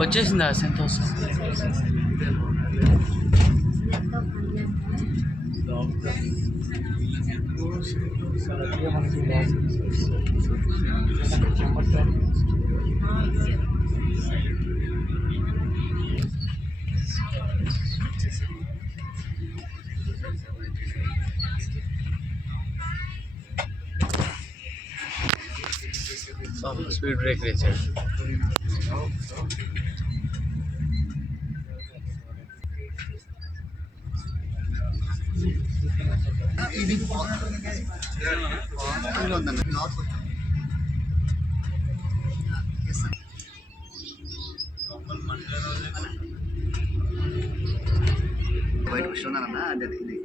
వచ్చేసిందా Santosh? Speed break వేసాడు. బయట కూర్చున్నానన్నా అదే ఇది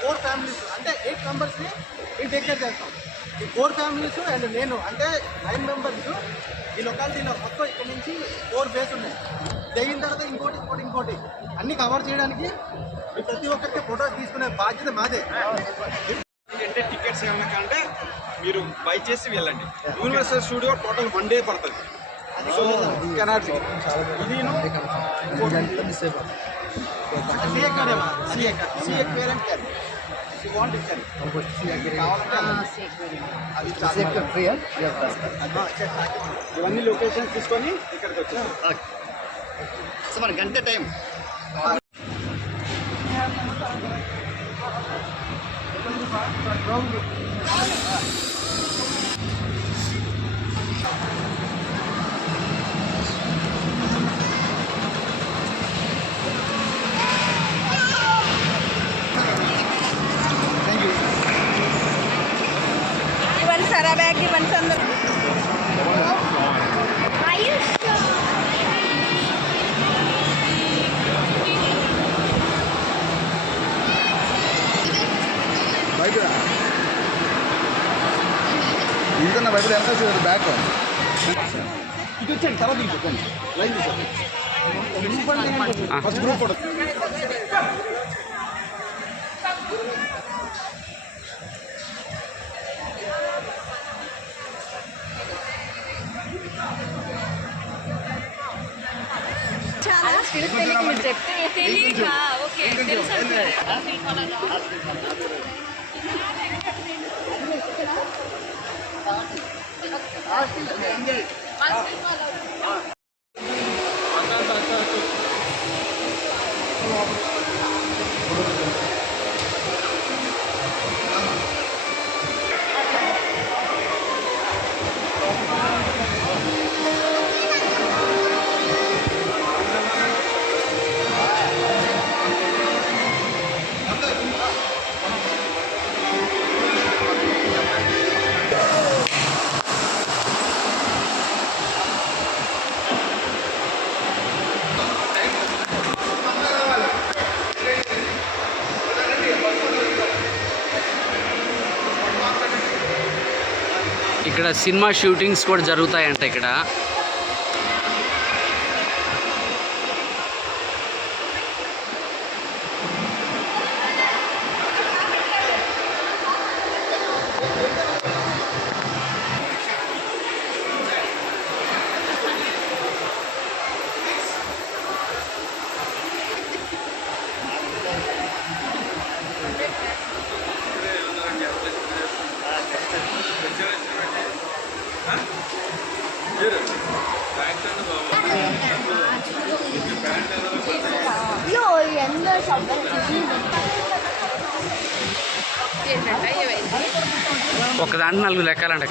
ఫోర్ ఫ్యామిలీస్ అంటే 8 మెంబర్స్ని మేము టేక్ కేర్ చేస్తాం. ఈ 4 ఫ్యామిలీస్ అండ్ నేను అంటే 9 మెంబర్స్. ఈ లొకాలిటీలో మొత్తం ఇక్కడ నుంచి 4 బేస్ ఉన్నాయి. దిగిన తర్వాత ఇంకోటి అన్నీ కవర్ చేయడానికి మీ ప్రతి ఒక్కరికి ఫోటో తీసుకునే బాధ్యత మాదే. అంటే టికెట్స్ ఏమన్నా అంటే మీరు బై చేసి వెళ్ళండి. యూనివర్సల్ స్టూడియో టోటల్ 1 డే పడుతుంది. సో కెనాట్ ఇది ఇవన్నీ లొకేషన్స్ తీసుకొని ఇక్కడికి వచ్చాం. సో మన గంట టైం ఇవన్నీ సరా బ్యాగ్ ఇవన్నీ సందర్భం బయట ఇంకన్నా బయట ఎంత బ్యాక్ ఇది వచ్చండి తర్వాత ఇంకొకటి లైన్ తీసుకోండి. ఫస్ట్ గ్రూప్ ఫోటో తెలియక ఓకే తెలుసు. ఇక్కడ సినిమా షూటింగ్స్ కూడా జరుగుతాయంట ఇక్కడ. ఏంటంటే ఒక దాంట్లో 4 లెక్కాలంట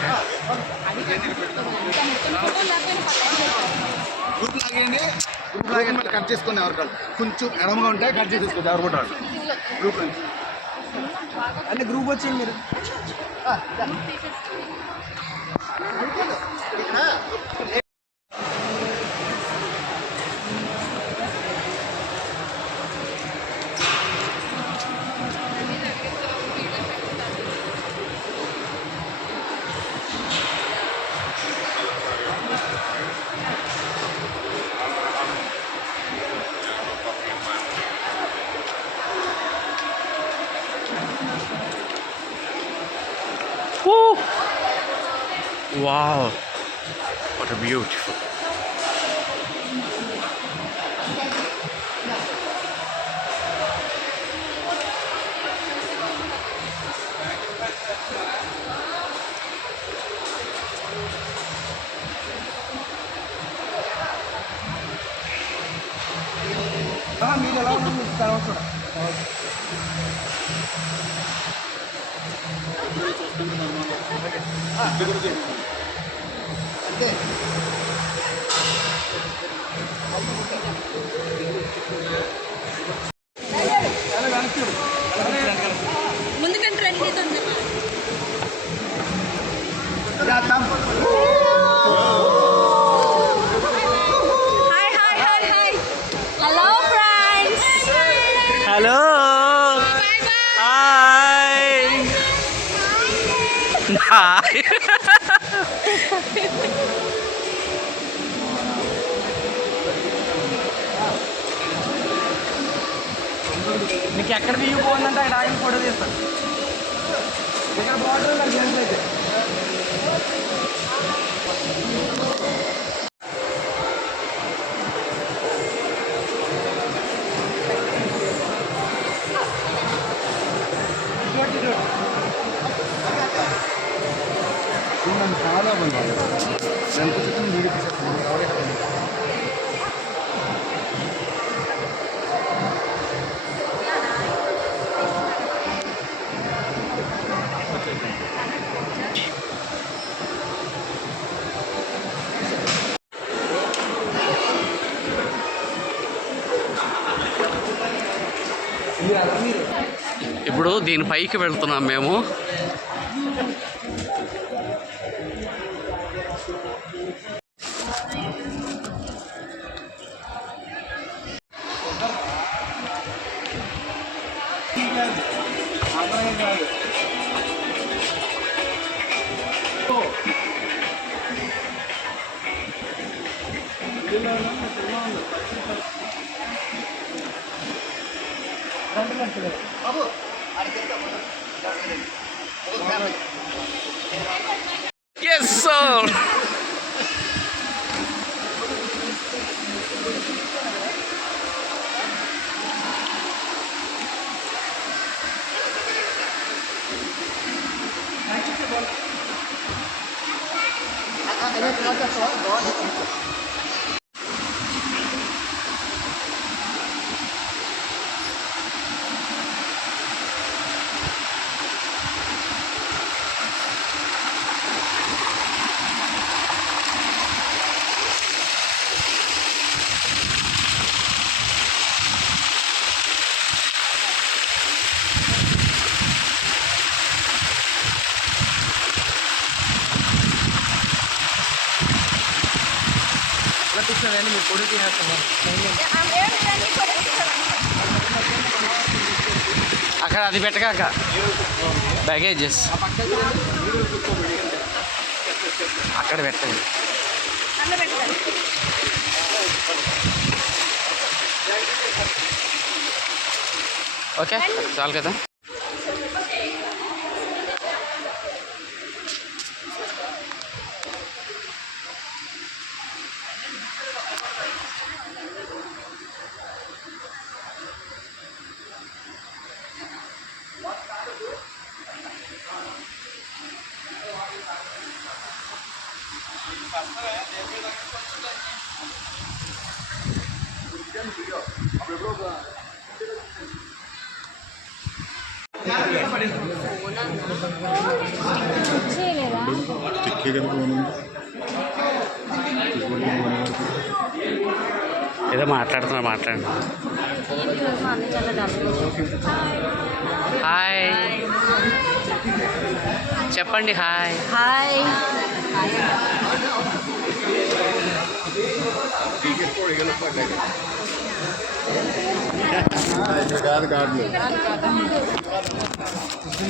గ్రూప్ లాగేయండి, గ్రూప్ లాగేయండి, మళ్ళీ కట్ చేసుకుని ఎవరికాలు కొంచెం ఎడమగా ఉంటే కట్ చేసేసుకోండి ఎవరు కూడా గ్రూప్ నుంచి అంటే గ్రూప్ వచ్చింది మీరు Wow, what a beautiful. మీరు ఎలా ఉన్నారు మీకు తర్వాత కూడా అంతే. ముందుకంటే రండి తొందరగా. Hi hi hi hi. Hello friends. Hello. Bye bye. Hi. మీకు ఎక్కడ వ్యూ బాగుందంటే అక్కడ ఆగిన ఫోటో తీస్తాను ఇక్కడ బాగుంటుంది నాకు గేమ్స్ అయితే చాలా మంది ఎంత వీడియో తీసేస్తాను ఇప్పుడు దీని పైకి వెళ్తున్నాం మేము. బాబు ఆడికి Yes, sir. మీ ఫోటో తీసేస్తున్నాను రండి ఫోటో తీసుకోవాలి. అక్కడ అది పెట్టగాక బ్యాగేజెస్ అక్కడ పెట్టండి. అన్న పెట్టాలి. ఓకే చాలు కదా. ఏదో మాట్లాడండి. హాయ్ చెప్పండి. హాయ్ హాయ్ ఇక్కడ కాదు కార్డులు.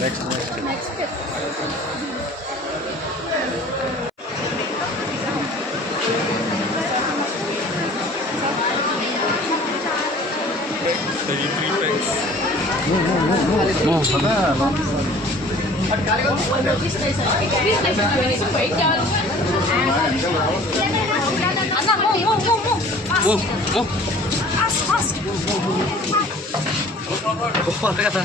నెక్స్ట్ కదా.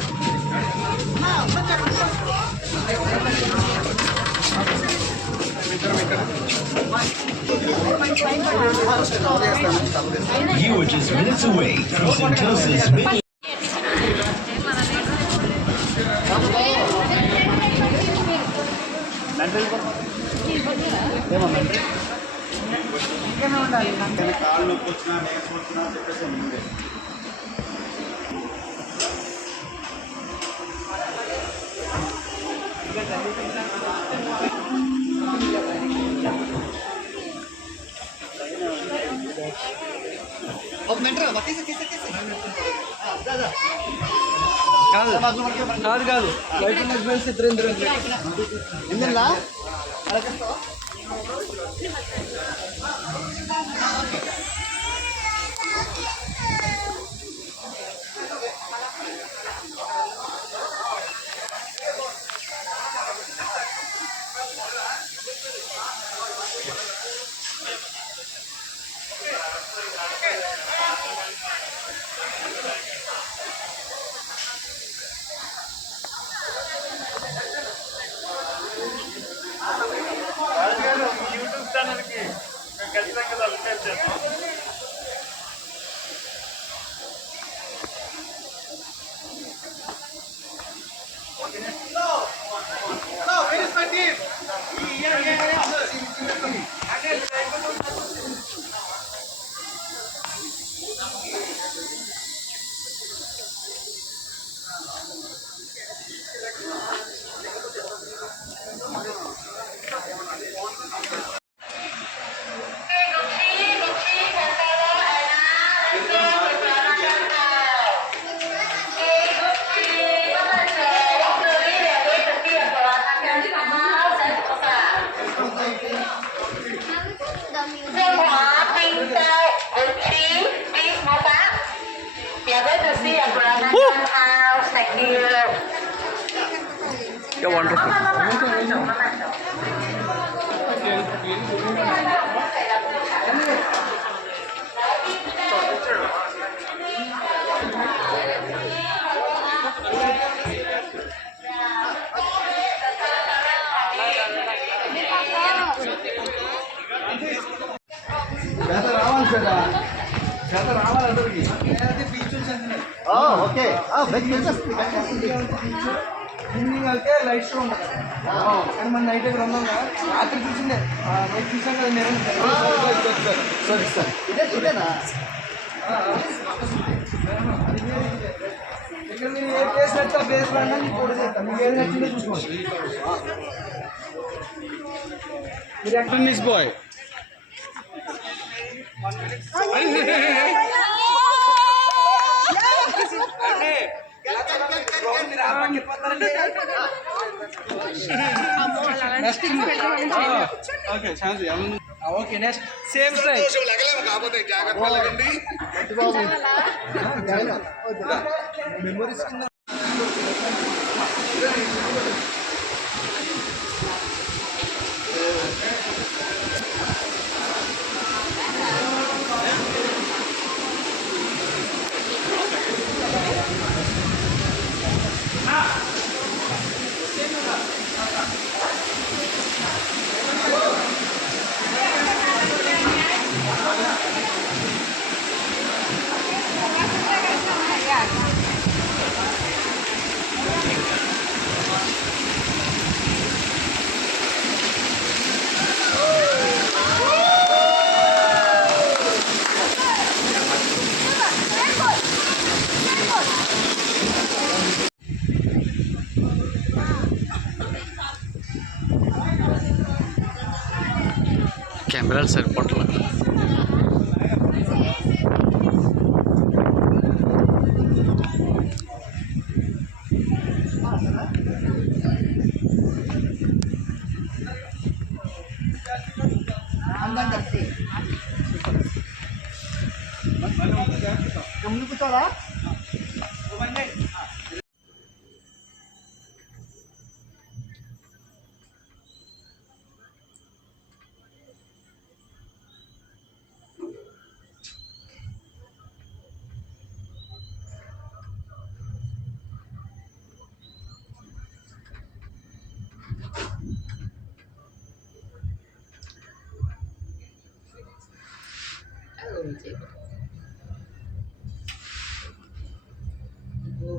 You were just minutes away from Sentosa's mini. కాళ్ళు నొప్పి వచ్చినా నేర్చుకు వచ్చినా చెప్పేసి ముందే కాదు వైఫ్ అండ్ హస్బెండ్స్ ఇద్దరు ఎందులా Yeah, wonderful. ఓకే ఈవినింగ్ వెళ్తే లైట్ షో ఉంటుంది కానీ మన నైట్ దగ్గర ఉన్నాం కదా రాత్రి చూసిందే నైట్ చూసాం కదా నేను సరే సార్ ఇదేనా ఇక్కడ మీరు ఏ ప్లేస్ నచ్చితే ఆ ప్లేస్ రాండి మీకు కూడా చేస్తాం మీకు ఏది నచ్చిందో చూసుకోండి మీరు ఎక్కడ miss bye okay next same price కాకపోతే జాగ్రత్త లేకండి మెమరీస్ కింద కెమెరాలు సరిపోట్ల.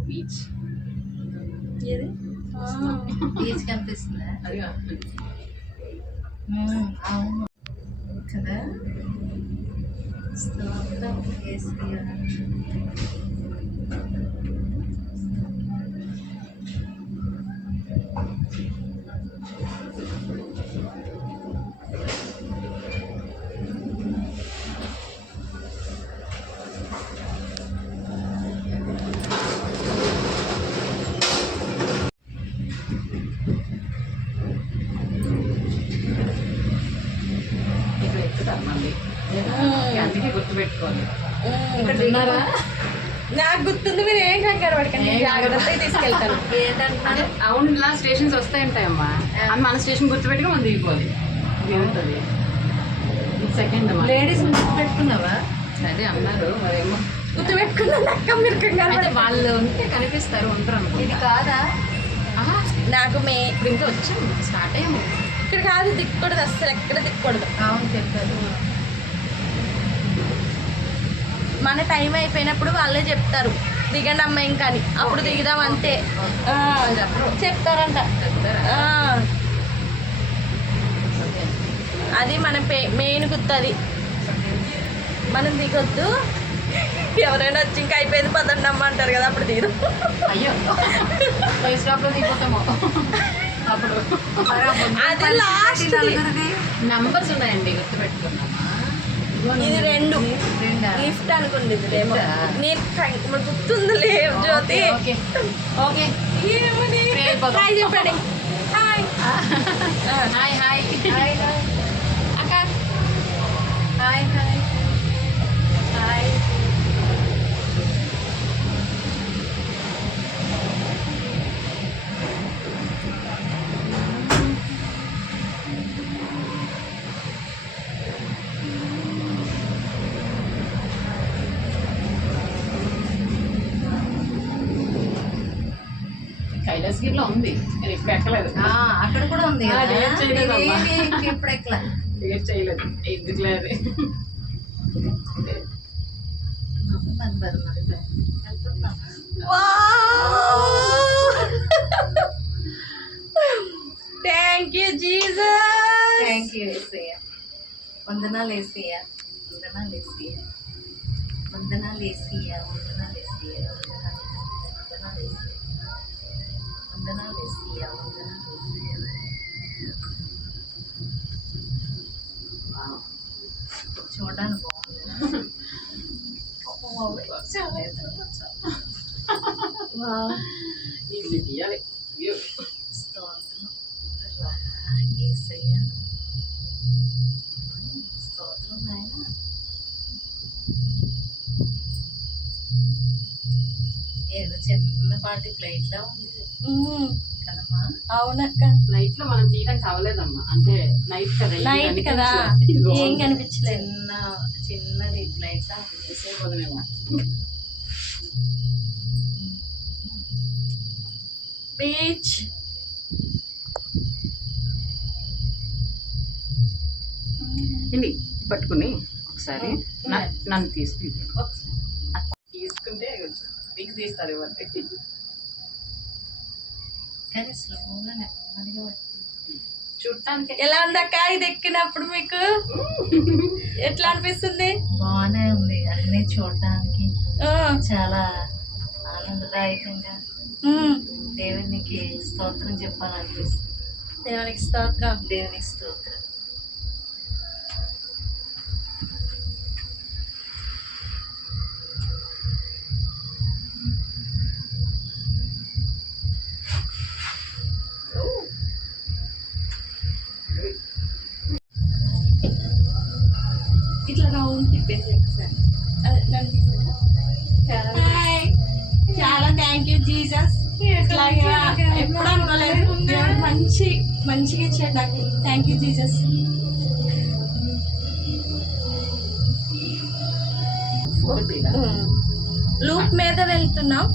బీచ్ బీచ్ కనిపిస్తుందా? అవును కదా. స్తోత్రం యేసయ్యా. ఇక్కడ ఎక్కుతారు మళ్ళీ, అందుకే గుర్తుపెట్టుకోవాలి. ఇక్కడ ఉన్నారా? నాకు గుర్తుంది, మీరు ఏం కంగారు పడకండి, జాగ్రత్తగా తీసుకెళ్తాను. ఏంటంటే అవును, స్టేషన్స్ వస్తాయంటాయమ్మా, అమ్మ మన స్టేషన్ గుర్తుపెట్టుకుని మనం దిగిపోవాలి. ఏమవుతుంది సెకండ్ అమ్మా. లేడీస్ గుర్తుపెట్టుకున్నావా? అదే అన్నారు, మరేమో గుర్తుపెట్టుకున్నాను అక్క, మీరు కంగారు అయితే వాళ్ళు ఉంటే కనిపిస్తారు, ఉంటారు అనుకో. ఇది కాదా? నాకు ఇంకా వచ్చాము, స్టార్ట్ అయ్యాము. ఇక్కడ కాదు, దిక్కకూడదు అసలు, ఎక్కడ దిక్కకూడదు. అవును చెప్పారు. మన టైం అయిపోయినప్పుడు వాళ్ళే చెప్తారు దిగండి అమ్మ ఇంకా అని, అప్పుడు దిగుదాం అంతే. చెప్తారంట. అది మన మెయిన్ గుర్తు, అది మనం దిగొద్దు. ఎవరైనా వచ్చి ఇంకా అయిపోయింది పదండి అమ్మ అంటారు కదా, అప్పుడు దిగుదాం. అయ్యో బస్ స్టాప్లో దిగిపోతాము అప్పుడు. అది లాస్ట్ నంబర్స్ ఉన్నాయండి, గుర్తుపెట్టుకున్నామా? ఇది 2 లిఫ్ట్ అనుకోండి. ఇదేమో నేను గుర్తుంది లేవు జ్యోతి. ఓకే ఓకే, హాయ్ చెప్పండి. హాయ్ హాయ్ హాయ్ హాయ్ అక్క. Hi hi hi. కైలాసగిరిలో ఉంది, నేను ఇప్పుడు ఎక్కలేదు. అక్కడ కూడా ఉంది. ఇప్పుడు ఎక్కలా, డేట్ చేయలేదు, ఎందుకు లేదు. Thank you Jesus. Thank you Yesayya. వందనాలు యేసయ్య, వందనాలు యేసయ్య, వందనాలు యేసయ్య, వందనాలు యేసయ్య, వందనాలు యేసయ్య, వందనాలు యేసయ్య, వందనాలు యేసయ్య. చూడడానికి బాగుంది. చాలా ఇది తీయాలి. స్తోత్రం యేసయ్య, స్తోత్రం నాయనా. ఏదో చిన్నపాటి ఫ్లైట్ లా ఉంది కదమ్మా. అవునక్క, నైట్ లో మనం తీయడానికి అవ్వలేదమ్మా, అంటే నైట్ కదా, నైట్ కదా ఏం కనిపించలేదు. చిన్నది ఫ్లైట్ లా ఉంది. చేసేపోదునేమో. బీచ్ ఇది పట్టుకుని ఒకసారి నన్ను తీసుకుంటే మీకు తీస్తారు ఇవ్వండి. కానీ స్లోగా నెమ్మదిగా చూడటానికి ఎలా ఉందక్క ఇది ఎక్కినప్పుడు మీకు ఎట్లా అనిపిస్తుంది? బాగానే ఉంది, అన్నీ చూడటానికి చాలా ఆనందదాయకంగా. దేవునికి స్తోత్రం చెప్పాలనిపిస్తుంది. దేవునికి స్తోత్రం. దేవునికి స్తోత్రం. ఎప్పుడు అనుకోలేదు దేవుడు మంచిగా ఇచ్చాడు నాకు. Thank you Jesus. లూప్ మీద వెళ్తున్నాం.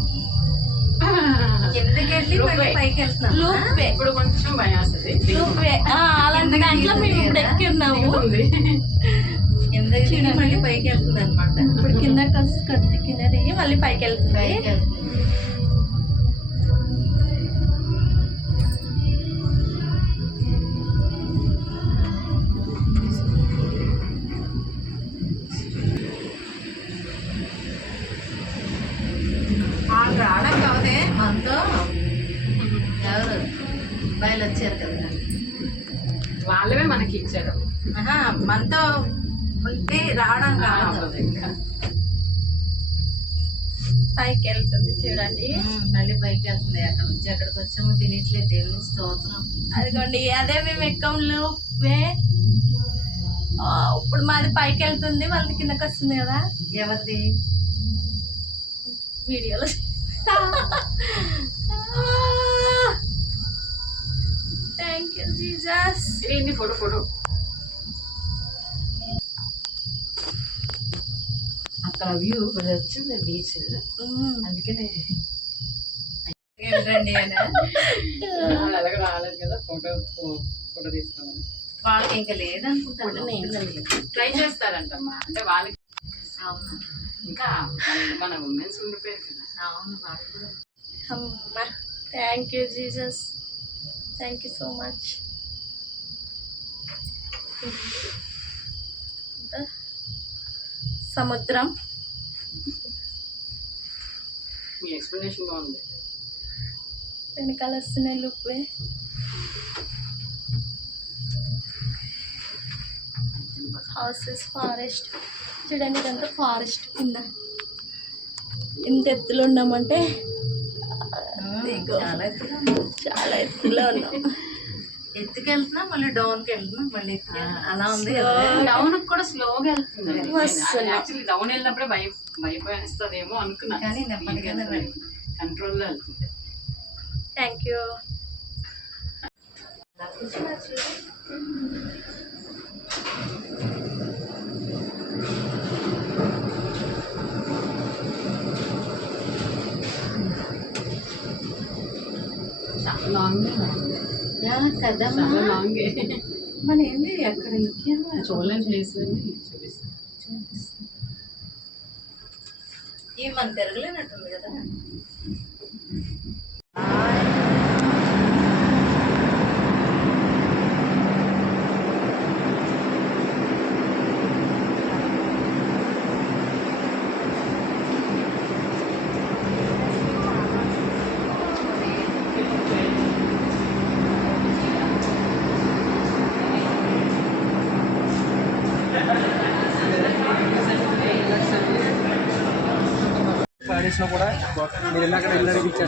ఎందుకెళ్ళి మళ్ళీ పైకి వెళ్తున్నాం. లూప్ వే. ఇప్పుడు కొంచెం భయం వస్తుంది. లూప్ వే. అలాంటి దాంట్లో మేము ఇప్పుడు ఎక్కి ఉన్నాము. ఎందుకు మళ్ళీ పైకి వెళ్తుంది అనమాట. ఇప్పుడు కింద కత్తి కింద దిగి మళ్ళీ పైకి వెళ్తుంది. పైకి వెళ్తుంది. వాళ్ళు రావడం కాదే మనతో ఎవరు అబ్బాయిలు వచ్చారు కదా, వాళ్ళవే మనకి ఇచ్చారు. మనతో ఉంటే రావడం కాదు. ఇంకా పైకి వెళ్తుంది చూడండి. మళ్ళీ పైకి వెళ్తుంది. అక్కడ నుంచి అక్కడికి వచ్చాము తినట్లేదు. దేవుని స్తోత్రం. అదిగోండి అదే మేము ఎక్కం లూప్ వే. ఇప్పుడు మాది పైకి వెళ్తుంది, వాళ్ళది కిందకి వస్తుంది కదా ఎవరిది వీడియోలో. Thank you Jesus. ఏంటి ఫోటో అక్కడ వ్యూ వచ్చింది బీచ్, అందుకనే ఏంటండి అని అలాగే రాలేదు కదా ఫోటో తీసుకోమని. వాళ్ళకి ఇంకా లేదనుకుంటాను. ట్రై చేస్తారంటమ్మా, అంటే వాళ్ళకి అవును ఇంకా మన ఉమెన్స్ ఉండిపోయారు కదా. అవును వాళ్ళు కూడా. అమ్మా thank you Jesus. Thank you so much. సముద్రం. మీ ఎక్స్ప్లెనేషన్ బాగుంది. వెనకాల వస్తున్నాయి లుక్వే. హౌసెస్, ఫారెస్ట్ చూడండి. ఇదంతా ఫారెస్ట్ కింద ఎంత ఎత్తులో ఉన్నామంటే చాలా ఎత్తులో ఉన్నాం. ఎత్తుకెళ్తున్నా మళ్ళీ డౌన్కి వెళ్తున్నా మళ్ళీ ఎత్తుకెళ్తున్నా అలా ఉంది. డౌన్ కూడా స్లోగా వెళ్తుంది. మస్తు. యాక్చువల్లీ డౌన్ వెళ్ళినప్పుడే భయపడిస్తుందేమో అనుకున్నా, కానీ నెమ్మదిగానే వెళ్తుంది. కంట్రోల్లో వెళ్తుంది. Thank you. చాలా లాంగ్ కదా చాలా లాంగే. మన ఏంటి అక్కడ ఎక్కాము చూడలేని ప్లేస్లన్నీ చూపిస్తాను. ఇవి మన తిరగలేనట్టుంది కదా.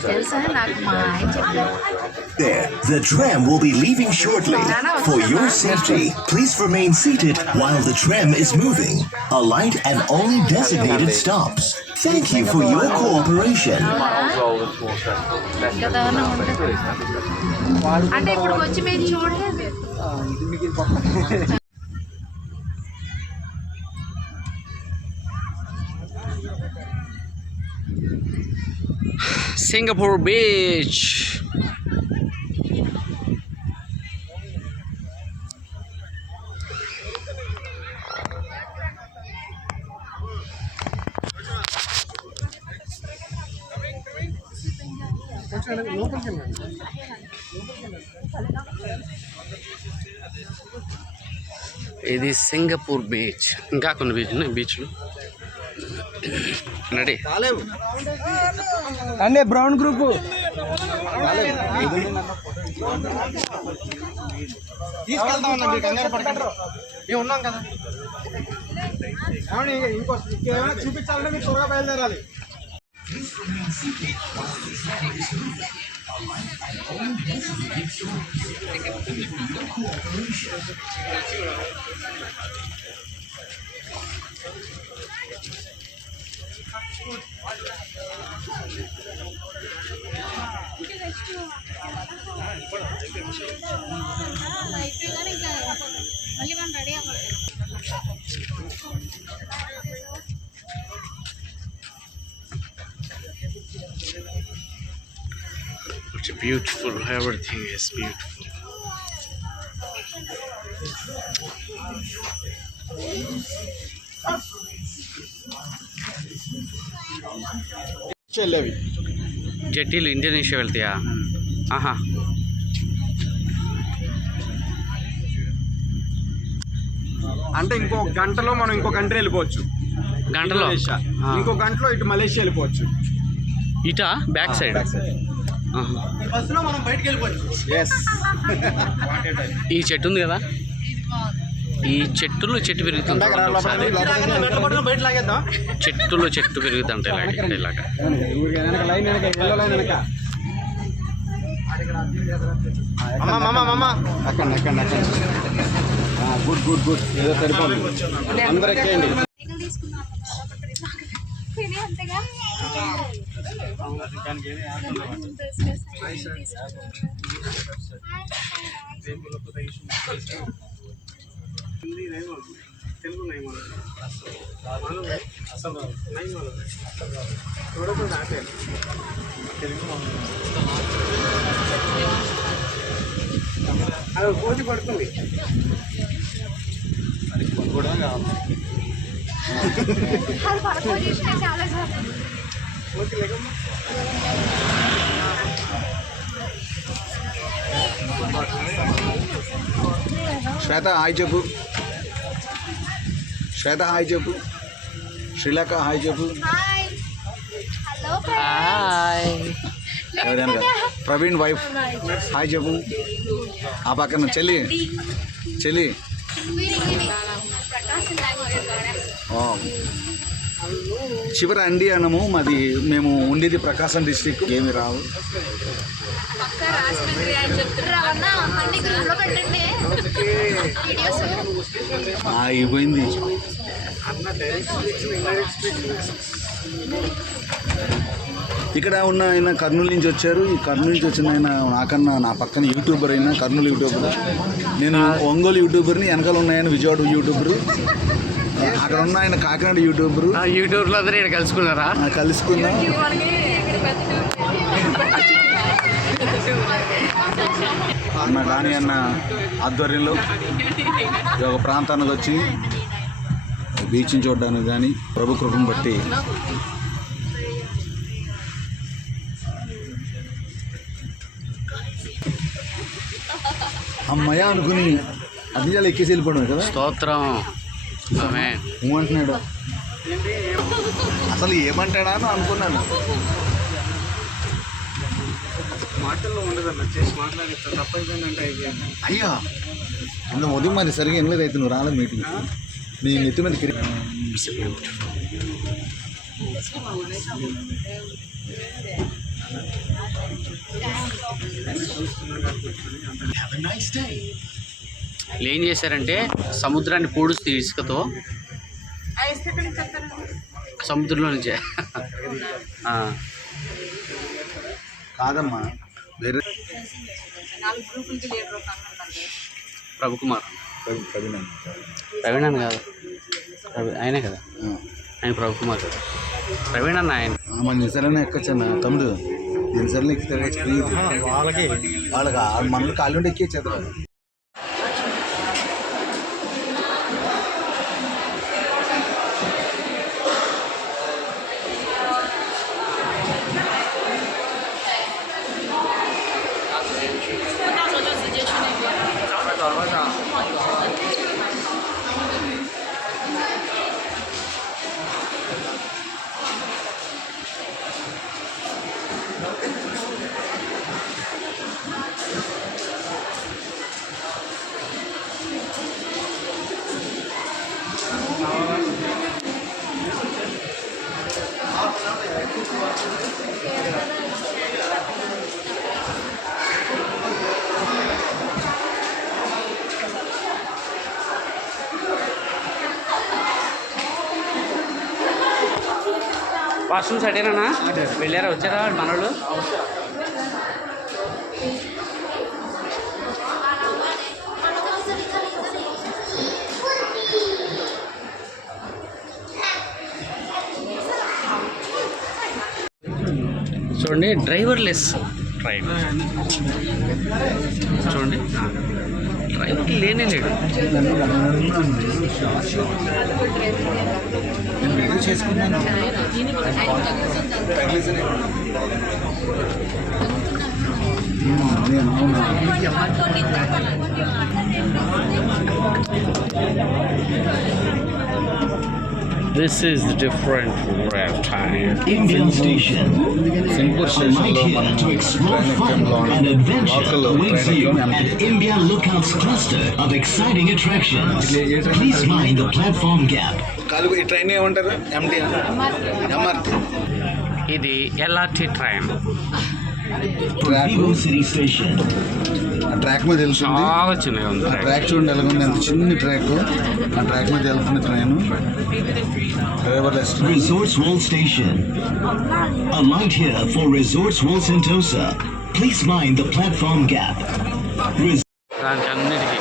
తెలుసా నాకు మా ఆయన చెప్పారు. There, the tram will be leaving shortly. For your safety, please remain seated while the tram is moving. Alight at only designated stops. Thank you for your cooperation. ఇంకా దారుణం ఉంటుంది. అంటే ఇప్పుడు వచ్చి మేము చూడలేదు. Singapore Beach. ఇది సింగపూర్ బీచ్. ఇంకా కొన్ని బీచ్ ఉన్నాయి. బీచ్లు రెడీ అంటే బ్రౌన్ గ్రూప్ తీసుకెళ్తామన్నా, మీరు కంగారు పడకండి. మేము ఉన్నాం కదా. ఇంకేమైనా చూపించాలంటే మీరు త్వరగా బయలుదేరాలి. It's beautiful. Everything is beautiful. వెళ్ళేవి జెట్టీలు ఇండోనేషియా వెళ్తాయా? ఆహా. అంటే ఇంకో గంటలో మనం ఇంకో కంట్రీ వెళ్ళిపోవచ్చు. గంటలో ఇండోనేషియా. ఇంకో గంటలో ఇటు మలేషియా వెళ్ళిపోవచ్చు. ఇటా బ్యాక్ సైడ్. ఆహా. ఈ బస్సులో మనం బయటకు వెళ్ళిపోవచ్చు. ఈ చెట్టు ఉంది కదా, ఈ చెట్టు పెరుగుతుంది ఒకసారి. బయట లాగేద్దాం. చెట్టు పెరుగుతుంట ఇలాగా. అక్కడ గుడ్ ఏదో సరిపోతుంది. అందరూ ఎక్కేయండి. అది కోసి పడుతుంది. కూడా శ్వేత హాయ్ చెప్పు. శ్వేత హాయ్ చెప్పు. శ్రీలేఖ హాయ్ చెప్పు. ఎవరైనా కదా ప్రవీణ్ వైఫ్ హాయ్ చెప్పు. ఆ పక్కన చెల్లి చివరి అండి అనము మాది. మేము ఉండేది ప్రకాశం డిస్టిక్. ఏమి రావు అయిపోయింది. ఇక్కడ ఉన్న ఆయన కర్నూలు నుంచి వచ్చారు. ఈ కర్నూలు నుంచి వచ్చిన ఆయన నాకన్నా నా పక్కన యూట్యూబర్ అయినా కర్నూలు యూట్యూబర్. నేను ఒంగోలు యూట్యూబర్ని, వెనకాల ఉన్న ఆయన విజయవాడ యూట్యూబరు, అక్కడ ఉన్న ఆయన కాకినాడ యూట్యూబరు. యూట్యూబ్లో అందరూ ఇక్కడ కలుసుకున్నారా? కలుసుకున్నా. అన్న రాణి అన్న ఆధ్వర్యంలో ఒక ప్రాంతానికి వచ్చి బీచ్ని చూడడానికి కానీ ప్రభు కృపను బట్టి అమ్మయ్య అనుకుని అదిజాలు ఎక్కేసి వెళ్ళిపోవడం కదా. స్తోత్రం. ఏమంటున్నాడు అసలు, ఏమంటాడా అని అనుకున్నాను. మాటల్లో ఉండదన్న చేసి మాట్లాడిస్తా. తప్పైపోయిందంటే అయిపోయింది. అయ్యా అందులో ఉదయం మరి సరిగా ఎనిమిది అయితే నువ్వు రాలేదు మీటింగ్. నీ నెత్తి మీద ఏం చేశారంటే సముద్రాన్ని పూడుస్తూ ఇసుకతో, సముద్రంలో నుంచే. కాదమ్మా వేరే ప్రభుకుమార్. ప్రవీణ్ అన్న కాదు, ఆయనే కదా. ఆయన ప్రభుకుమార్ కదా. ప్రవీణ్ అన్న ఆయన. మన నిసరైనా ఎక్కొచ్చన్న తమ్ముడు. నిసరైనా ఎక్కితే వాళ్ళకి మనల్ని కాళ్ళు ఎక్కించేది. వాష్రూమ్స్ అటేనా వెళ్ళారా వచ్చారా మనోళ్ళు? చూడండి డ్రైవర్లెస్ ట్రైన్ చూడండి, డ్రైవర్ లేనే లేడు. This is the different rev time. Indian Station. Alight here to explore fun and adventure awaits you at India Lookouts cluster of exciting attractions. Please mind the platform gap. కాదు ఈ train ఏమంటారు? MT MRT. ఇది LRT train. Vivo City Station. ఆ track మీద వెళ్తుంది. చాలా చిన్నగా ఉంది. ఆ ట్రాక్ చూడండి ఎలా ఉంది, ఎంత చిన్న ట్రాక్. ఆ ట్రాక్ మీద వెళ్తుంది train. Driverless. Resorts World Station. Alight here for Resorts World Sentosa. Please mind the platform gap. దానికి అన్నిటికీ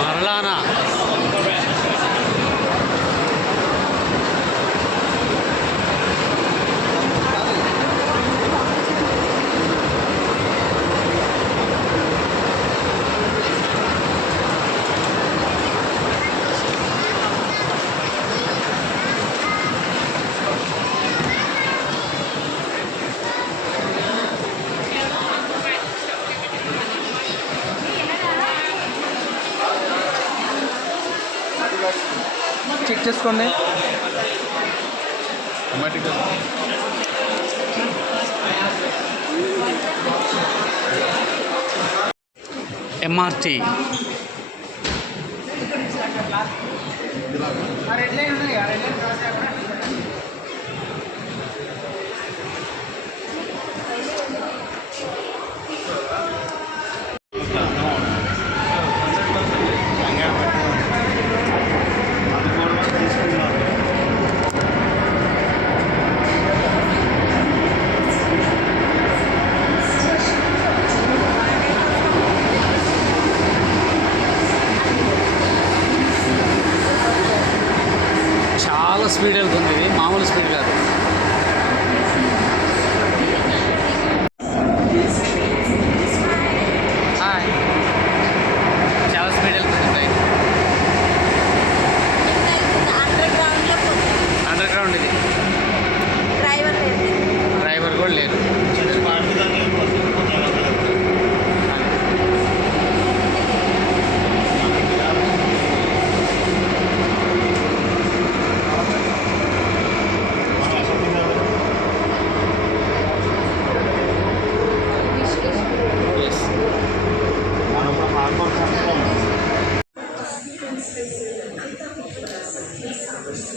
మరలానా చెక్ చేసుకోండి. ఎంఆర్టీ చాలా స్పీడ్ వెళ్తుంది, ఇది మామూలు స్పీడ్ కాదు. హాయ్, చాలా స్పీడ్ వెళ్తుంది ట్రైన్. అండర్ గ్రౌండ్ ఇది. డ్రైవర్ కూడా లేరు. వైఫ్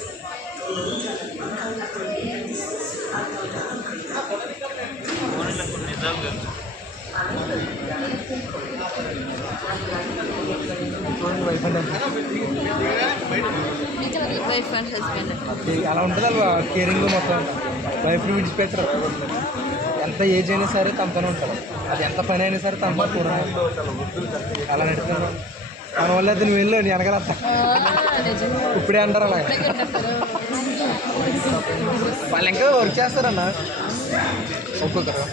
అండ్ హస్బెండ్ అలా ఉంటుంది అలా కేరింగ్ మొత్తం వైఫ్ని విడిచిపెట్టరు. ఎంత ఏజ్ అయినా సరే తనతోనే ఉంటారు. అది ఎంత పని అయినా సరే తనతో కూడా అలా నడుపుతాను. మన వల్ల అయితే నువ్వు వెళ్ళు, నీ వెనకాల ఇప్పుడే అంటారు అలా. వాళ్ళు ఇంకా వర్క్ చేస్తారన్న ఒక్కొక్కరు.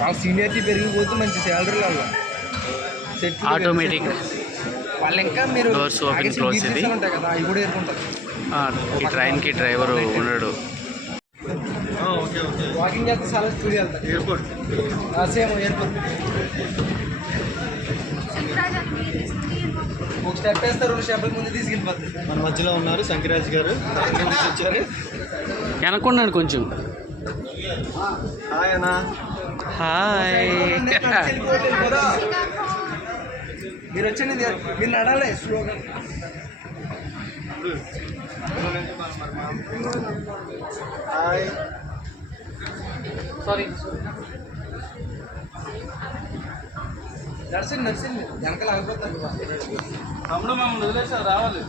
వాళ్ళ సీనియారిటీ పెరిగిపోతే మంచి శాలరీలు వాళ్ళు సెట్ ఆటోమేటిక్ వాళ్ళు ఇంకా మీరు డోర్స్ ఓపెన్ క్లోజ్ ఇది ఉంటాయి కదా అవి కూడా ఏరుకుంటారు. ఈ ట్రైన్కి డ్రైవరు ఉన్నాడు. వాకింగ్ చేస్తే చాలా స్పీడ్ వెళ్తారు. ఎయిర్పోర్ట్ సేమ్ ఎయిర్పోర్ట్ ఒక స్టెప్ వేస్తారు, 2 స్టెప్ల ముందు తీసుకెళ్ళిపోతారు. మన మధ్యలో ఉన్నారు శంకరాజ్ గారు, వచ్చారు. వెనక్కున్నాడు కొంచెం. హాయ్ అన్న. హాయ్. మీరు వచ్చండి, మీరు నడాలి స్లోగా. హాయ్. సారీ నడిచింది వెనకాల ఆగిపోతాను. తమ్ముడు మేము వదిలేసాం రావాలి.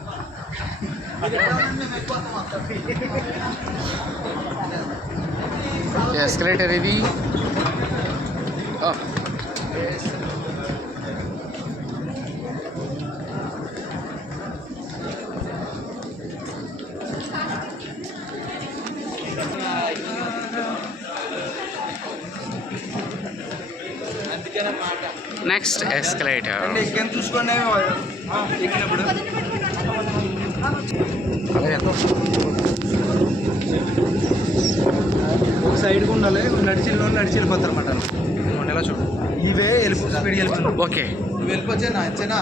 ఎస్కలేటర్ ఇది. Next escalator. ఎక్కాను చూసుకోండి ఎక్కినప్పుడు. ఒక సైడ్కి ఉండాలి, నడిచి వెళ్ళిపోతారు అన్నమాట. ఎలా చూడు ఇవే స్పీడ్ వెళ్ళిపోతాం. ఓకే నువ్వు వెళ్ళిపోవచ్చా అంతేనా?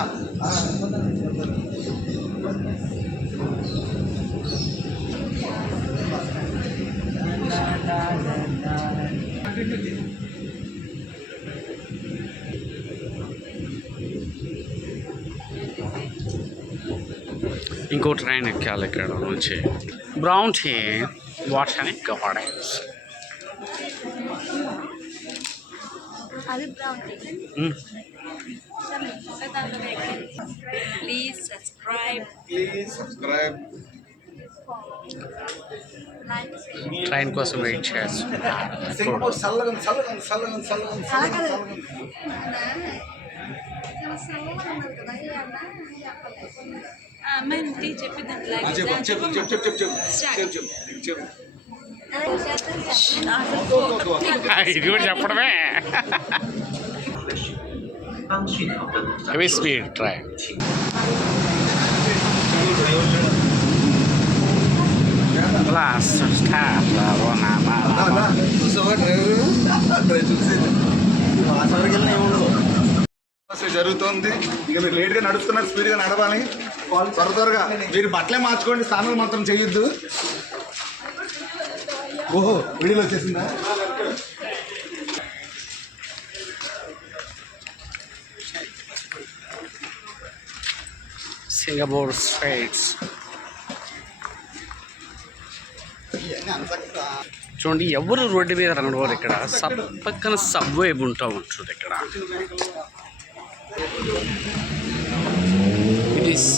ఇంకో ట్రైన్ ఎక్కాలి ఇక్కడ నుంచి. Brown tea water gardens. అది బ్రౌన్ ప్లీజ్ సబ్స్క్రైబ్. ట్రైన్ కోసం వెయిట్ చేస్తున్నాను. అమ్మాయి చెప్పిందండి. ఇది కూడా చెప్పడమే. Heavy speed train. జరుగుతుంది. ఇక మీరు లేట్గా నడుస్తున్నారు, స్పీడ్గా నడవాలి. త్వరగా మీరు బట్టలే మార్చుకోండి, స్నానాలు మాత్రం చేయొద్దు. ఓహో వీడియోలో వచ్చేసిందా? సింగపూర్ స్ట్రైట్స్ చూడండి. ఎవరు రోడ్డు మీద రంగడవారు ఇక్కడ. పక్కన సబ్వే ఉంటా ఉంటుంది ఇక్కడ. ఇట్ ఈస్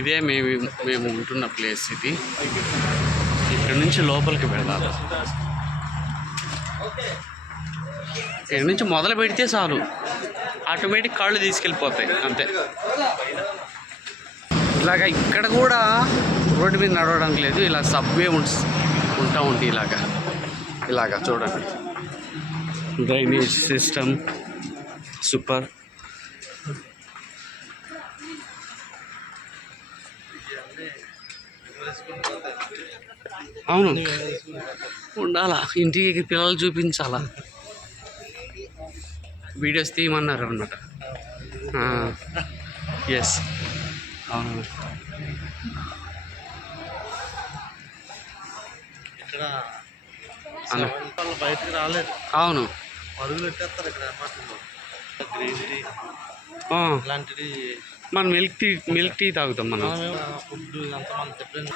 ఇదే మేము ఉంటున్న ప్లేస్. ఇది ఇక్కడ నుంచి లోపలికి వెళ్ళాలి. ఇక్కడ నుంచి మొదలు పెడితే చాలు ఆటోమేటిక్ కాళ్ళు తీసుకెళ్ళిపోతాయి అంతే. ఇలాగ ఇక్కడ కూడా రోడ్డు మీద నడవడానికి లేదు. ఇలా సబ్వే ఉంటా ఉంది. ఇలాగా చూడండి. Drainage system super. అవును ఉండాలా, ఇంటికి పిల్లలు చూపించాలా, వీడియోస్ తీయమన్నారు అన్నమాట. ఎస్ అవును. అన్న వాళ్ళు బయటకు రాలేదు, అవును. పరుగులు పెట్టేస్తారు ఇక్కడ అన్నమాట. గ్రీన్ టీ ఆ, ఇలాంటివి మనం మిల్క్ టీ తాగుతాం మనం. ఫుడ్ అంతా మన డిఫరెంట్.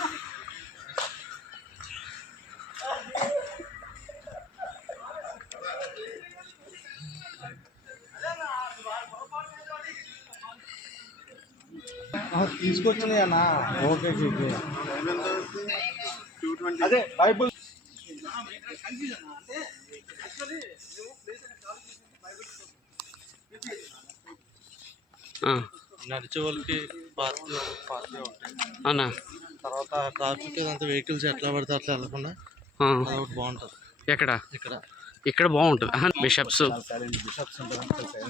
తీసుకొచ్చినాయి అన్న. ఓకే అదే బైబుల్ ఆ, నడిచే వాళ్ళకి పార్టీ ఉంటాయి. అన్న తర్వాత ట్రాఫిక్ అంతా వెహికల్స్ ఎట్లా పడితే అట్లా వెళ్ళకుండా ఆ, అదొకటి బాగుంటుంది ఎక్కడ ఇక్కడ. ఇక్కడ బాగుంటుంది. Bishops,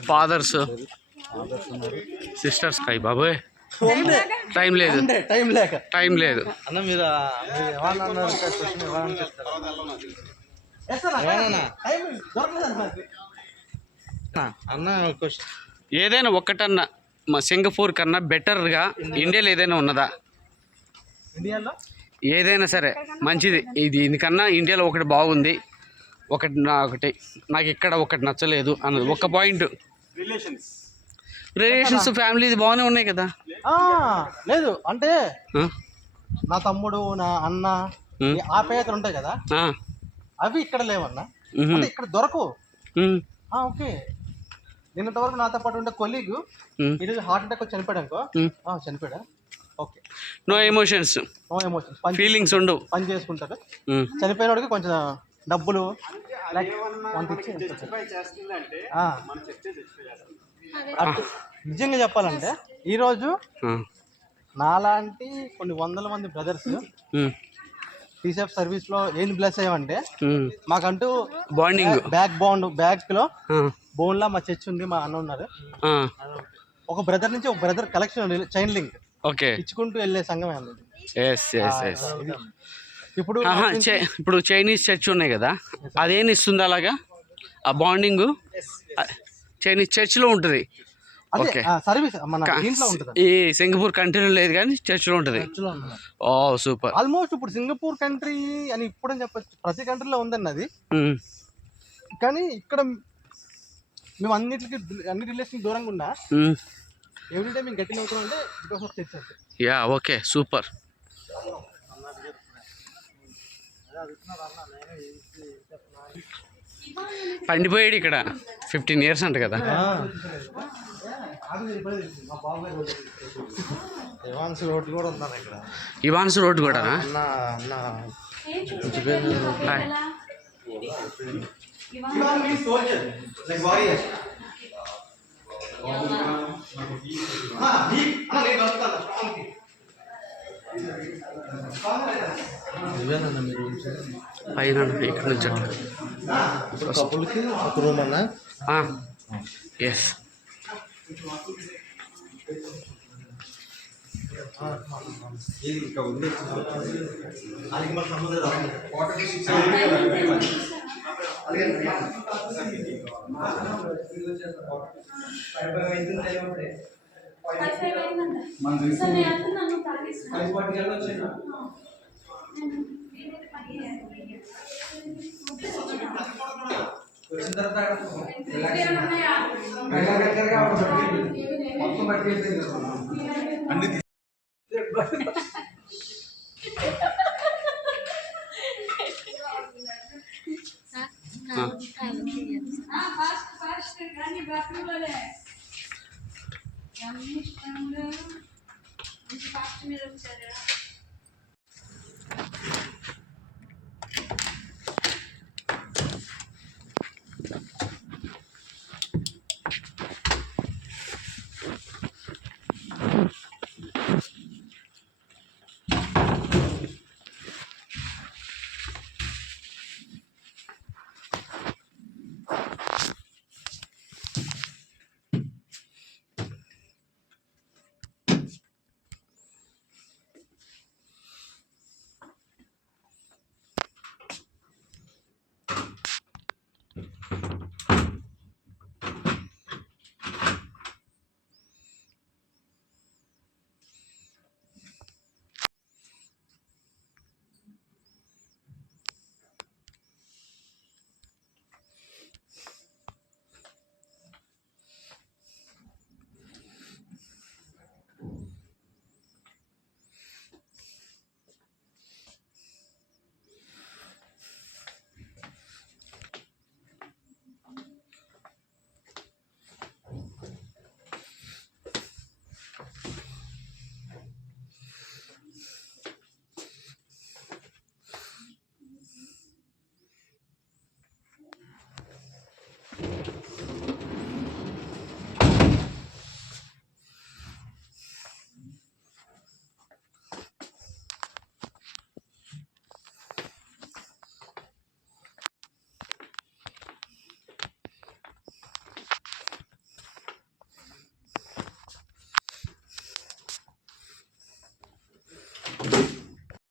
fathers, sisters. అయ్యి బాబోయ్, టైం లేదు, టైం లేక టైం లేదు. అన్న మీరు ఏమన్నా అన్నారు క్వశ్చన్ ఏమన్నా చెప్తారా? అన్న క్వశ్చన్ ఏదైనా ఒక్కటన్నా మా సింగపూర్ కన్నా బెటర్గా ఇండియాలో ఏదైనా ఉన్నదా? ఇండియాలో ఏదైనా సరే మంచిది, ఇది దీనికన్నా ఇండియాలో ఒకటి బాగుంది, ఒకటి నాకు ఇక్కడ ఒకటి నచ్చలేదు అన్నది ఒక్క పాయింట్. రిలేషన్స్ ఫ్యామిలీ బాగానే ఉన్నాయి కదా. లేదు అంటే ఆ? నా తమ్ముడు, నా అన్న, ఈ ఆప్యాయతలు ఉంటాయి కదా, ఆ, అవి ఇక్కడ లేవన్నా. మ్హూ. అంటే ఇక్కడ దొరకవు. ఉమ్, ఓకే, నిన్నటి వరకు నాతో పాటు ఉండే కొలీగ్ ఉమ్, ఈరోజు హార్ట్ అటాక్ వచ్చి చనిపోయాడు అనుకో. ఉమ్. చనిపోయాడా? Okay, no emotions, no emotions, పని ఫీలింగ్స్ ఉండవు. పని చేసుకుంటారు. ఉమ్, చనిపోయిన వాడికి కొంచెం డబ్బులు లైక్ కొంత ఇచ్చి నిజంగా చెప్పాలంటే ఈరోజు ఆ, నాలాంటి కొన్ని వందల మంది బ్రదర్స్ ఉమ్, టీసీఎఫ్ సర్వీస్లో ఏం బ్లెస్ అయ్యామంటే ఉమ్. మాకంటూ బాండింగ్. బ్యాక్లో ఆ, బోన్లా మా చర్చ్ ఉంది, మా అన్న ఉన్నారు. ఆ, ఒక బ్రదర్ నుంచి ఒక brother collection chain link okay. ఇచ్చుకుంటూ వెళ్ళే సంఘమే అన్నది. Yes yes yes. ఇప్పుడు ఇప్పుడు చైనీస్ చర్చ్ ఉన్నాయి కదా, అదేం ఇస్తుంది అలాగా ఆ బాండింగ్? చైనీస్ చర్చ్లో ఉంటుంది. అదే ఓకే, సర్వీస్ మన దీంట్లో ఉంటుంది. ఈ సింగపూర్ కంట్రీలో లేదు కానీ చర్చ్లో ఉంటుంది. ఓ సూపర్. ఆల్మోస్ట్ ఇప్పుడు సింగపూర్ కంట్రీ అని ఇప్పుడని చెప్పచ్చు, ప్రతి కంట్రీలో ఉందండి అది. ఉమ్, కానీ ఇక్కడ మేము అన్ని రిలేషన్ దూరంగా ఉన్నా ఉమ్. ఎవ్రీ టైం మేము గట్టిగా అవుతున్నాం అంటే బికాస్ ఆఫ్ చర్చ్ అంటే. Yeah okay super. పండిపోయాడు ఇక్కడ 15 years అంట కదా. ఇవాన్స్ రోడ్ కూడా ఉందన్న ఇక్కడ. ఇవాన్స్ రోడ్ కూడా. అన్న హాయ్. ఇవేనన్న మీరు పైన ఇక్కడ నుంచి కపుల్కి ఒక రూమ్ అన్న. ఎస్. అన్ని